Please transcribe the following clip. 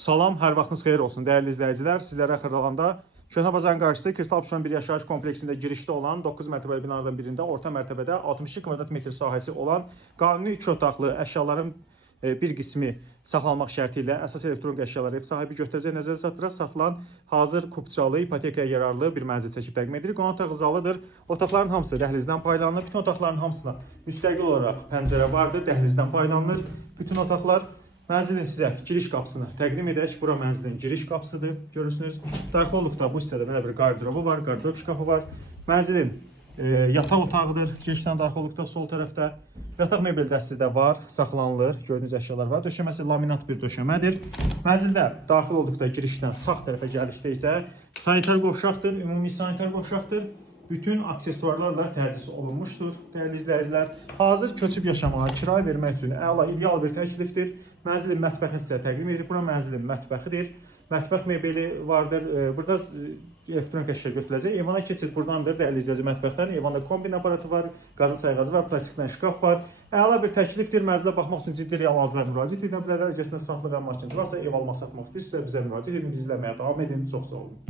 Salam, hər vaxtınız xeyir olsun dəyərli izləyicilər. Sizlərə xırdalanda Köhnə Bazarın qarşısı Kristal Puşan bir yaşayış kompleksində girişdə olan 9 mərtəbəli binalardan birində orta mərtəbədə 62 kvadrat metr sahəsi olan qanuni 2 otaqlı əşyaların bir qismi saxlanmaq şərti ilə əsas elektronik əşyaları ev sahibi götürəcək. Nəzərdə çatdıraq satılan hazır kupçalı, ipotekaya yararlı bir mənzil çəkib təqdim edirik. Qonaq otağı zalıdır. Otaqların hamısı dəhlizdən paylanır. Bütün otaqların hamısına müstəqil olaraq pəncərə vardır. Dəhlizdən paylanır. Bütün otaqlar. Mənzilin sizə giriş qapısını təqdim edək. Bura mənzilin giriş qapısıdır. Görürsünüz. Daxil olduqda bu hissədə belə bir qardırobu var, qardırob şkafı var. Mənzilin yataq otağıdır. Girişdən daxil olduqda sol tərəfdə yataq mebel dəsti də var, saxlanılır. Gördüyünüz əşyalar var. Döşəməsi laminat bir döşəmədir. Mənzildə daxil olduqda girişdən sağ tərəfə gəlişdə isə sanitar qovşaqdır, ümumi sanitar qovşaqdır. Bütün aksesuarlarla təchiz olunmuşdur. Dəyərli izləyicilər, hazır köçüb yaşamağa, kirayə vermək üçün əla, ideal bir təklifdir. Mənzilin mətbəxini sizə təqdim edirik. Bura mənzilin mətbəxidir. Mətbəx mebeli vardır. Burada elektronik əşya götürüləcək. Eyvana keçid buradandır. Dəyərli izləyici, mətbəxdən eyvanda kombin aparatı var, qazı sayğacı var, plastikdən şkaf var. Əla bir təklifdir. Mənzilə baxmaq üçün ciddi real alıcılar müraciət edə bilərlər. Əgər sizin saxlı və maşınınız varsa, ev almaq satmaq istəyirsinizsə bizə müraciət edin. Bizi izləməyə davam edin. Çox sağ olun.